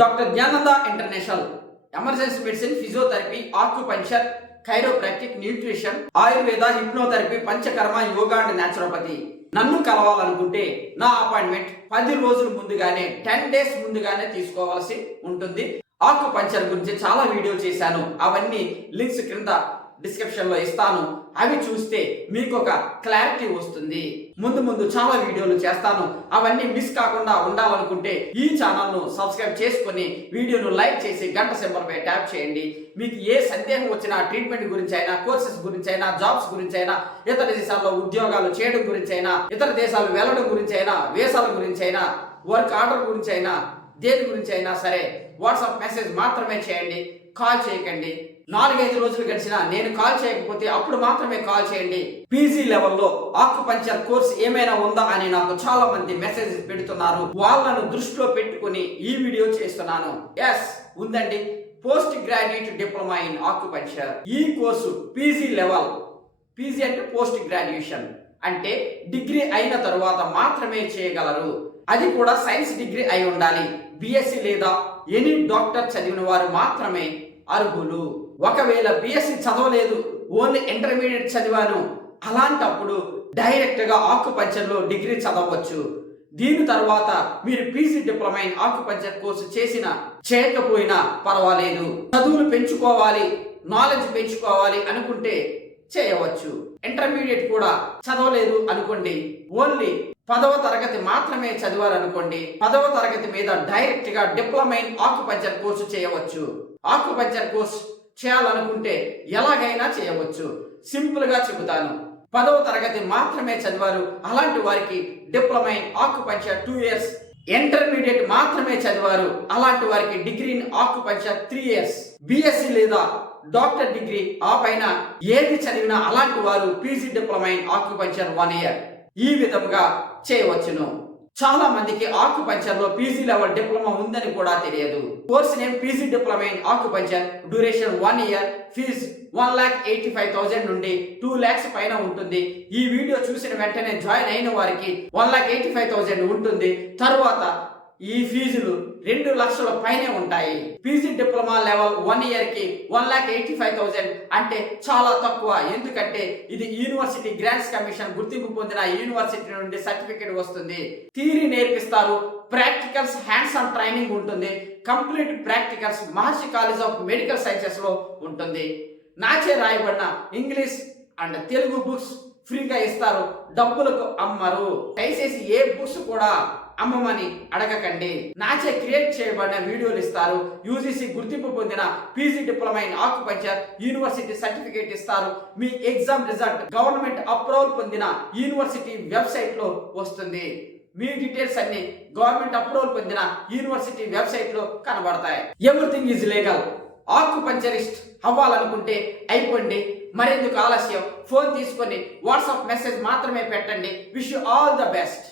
Doctor Gnananda international emergency medicine physiotherapy acupuncture chiropractic nutrition Ayurveda hypnotherapy Panchakarma yoga and naturopathy నన్ను కలవాలనుకుంటే నా appointment పది రోజుల ముందుగానే టెన్ డేస్ ముందుగానే తీసుకోవాల్సి ఉంటుంది. ఆక్యుపంచర్ గురించి చాలా వీడియో చేశాను. అవన్నీ లింక్స్ క్రింద డిస్క్రిప్షన్లో ఇస్తాను. అవి చూస్తే మీకు ఒక క్లారిటీ వస్తుంది. ముందు ముందు చాలా వీడియోలు చేస్తాను. అవన్నీ మిస్ కాకుండా ఉండాలనుకుంటే ఈ ఛానల్ను సబ్స్క్రైబ్ చేసుకొని వీడియోను లైక్ చేసి గంట సింబల్పై ట్యాప్ చేయండి. మీకు ఏ సందేహం వచ్చినా ట్రీట్మెంట్ గురించి అయినా కోర్సెస్ గురించి అయినా జాబ్స్ గురించి అయినా ఇతర దేశాల్లో ఉద్యోగాలు చేయడం గురించి అయినా ఇతర దేశాలు వెళ్ళడం గురించి అయినా వేసాల గురించి అయినా వర్క్ ఆర్డర్ గురించి అయినా దేని గురించి అయినా సరే వాట్సాప్ మెసేజ్ మాత్రమే చేయండి. కాల్ చేయకండి. నాలుగైదు రోజులు గడిచినా నేను కాల్ చేయకపోతే అప్పుడు మాత్రమే కాల్ చేయండి. పీజీ లెవెల్లో ఆక్యుపంచర్ కోర్స్ ఏమైనా ఉందా అని నాకు చాలా మంది మెసేజ్ పెడుతున్నారు. వాళ్ళను దృష్టిలో పెట్టుకుని ఈ వీడియో చేస్తున్నాను. ఎస్ ఉందండి. Post graduate diploma in acupuncture ఈ కోర్సు పీజీ లెవెల్ పీజీ అంటే పోస్ట్ గ్రాడ్యుయేషన్ అంటే డిగ్రీ అయిన తరువాత మాత్రమే చేయగలరు. అది కూడా సైన్స్ డిగ్రీ అయి ఉండాలి. బిఎస్సి లేదా ఎనీ డాక్టర్ చదివిన వారు మాత్రమే అర్హులు. ఒకవేళ బిఎస్సి చదవలేదు ఓన్లీ ఇంటర్మీడియట్ చదివాను అలాంటప్పుడు డైరెక్ట్గా గా డిగ్రీ చదవచ్చు. దీని తర్వాత మీరు PG diploma in acupuncture course చేసినా చేయకపోయినా పర్వాలేదు. చదువులు పెంచుకోవాలి నాలెడ్జ్ పెంచుకోవాలి అనుకుంటే చేయవచ్చు. ఇంటర్మీడియట్ కూడా చదవలేదు అనుకోండి ఓన్లీ పదవ తరగతి మాత్రమే చదివారనుకోండి పదవ తరగతి మీద డైరెక్ట్గా డిప్లొమా ఇన్ ఆకుపంచర్ కోర్సు చేయవచ్చు. ఆకుపంచర్ కోర్సు చేయాలనుకుంటే ఎలాగైనా చేయవచ్చు. సింపుల్గా చెబుతాను. పదవ తరగతి మాత్రమే చదివారు. అలాంటి వారికి diploma in acupuncture two years. Intermediate మాత్రమే చదివారు. అలాంటి వారికి degree in acupuncture three years. BSc లేదా డాక్టర్ డిగ్రీ ఆ పైన ఏది చదివినా అలాంటి వారు PG diploma in acupuncture one year. ఈ విధంగా చేయవచ్చును. చాలా మందికి ఆక్యుపంచర్లో పీజీ లెవెల్ డిప్లొమా ఉందని కూడా తెలియదు. Course name PG diploma in acupuncture duration one year fees one lakh eighty five thousand నుండి టూ ల్యాక్స్ పైన ఉంటుంది. ఈ వీడియో చూసిన వెంటనే జాయిన్ అయిన వారికి one lakh eighty five thousand ఉంటుంది. తర్వాత ఈ ఫీజులు రెండు లక్షల పైనే ఉంటాయి. పీజీ డిప్లొమా లెవెల్ వన్ ఇయర్కి one lakh eighty five thousand అంటే చాలా తక్కువ. ఎందుకంటే ఇది యూనివర్సిటీ గ్రాంట్స్ కమిషన్ గుర్తింపు పొందిన యూనివర్సిటీ నుండి సర్టిఫికేట్ వస్తుంది. థియరీ నేర్పిస్తారు. ప్రాక్టికల్స్ హ్యాండ్స్ ఆన్ ట్రైనింగ్ ఉంటుంది. Complete practicals Maharishi college of medical సైన్సెస్లో ఉంటుంది. నాచే రాయబడిన ఇంగ్లీష్ అండ్ తెలుగు బుక్స్ ఫ్రీగా ఇస్తారు. డబ్బులకు అమ్మరు. దయచేసి ఏ బుక్స్ కూడా అమ్మమని అడగకండి. నాచే క్రియేట్ చేయబడిన వీడియోలు ఇస్తారు. యూజీసీ గుర్తింపు పొందిన PG diploma in acupuncture university certificate ఇస్తారు. మీ ఎగ్జామ్ రిజల్ట్ గవర్నమెంట్ అప్రూవల్ పొందిన యూనివర్సిటీ వెబ్సైట్లో వస్తుంది. మీ డీటెయిల్స్ అన్ని గవర్నమెంట్ అప్రూవల్ పొందిన యూనివర్సిటీ వెబ్సైట్లో కనబడతాయి. ఎవ్రీథింగ్ ఈజ్ లీగల్ ఆక్యుపంచరిస్ట్ అవ్వాలనుకుంటే అయిపోండి. మరెందుకు ఆలస్యం? ఫోన్ తీసుకొని వాట్సాప్ మెసేజ్ మాత్రమే పెట్టండి. Wish you all the best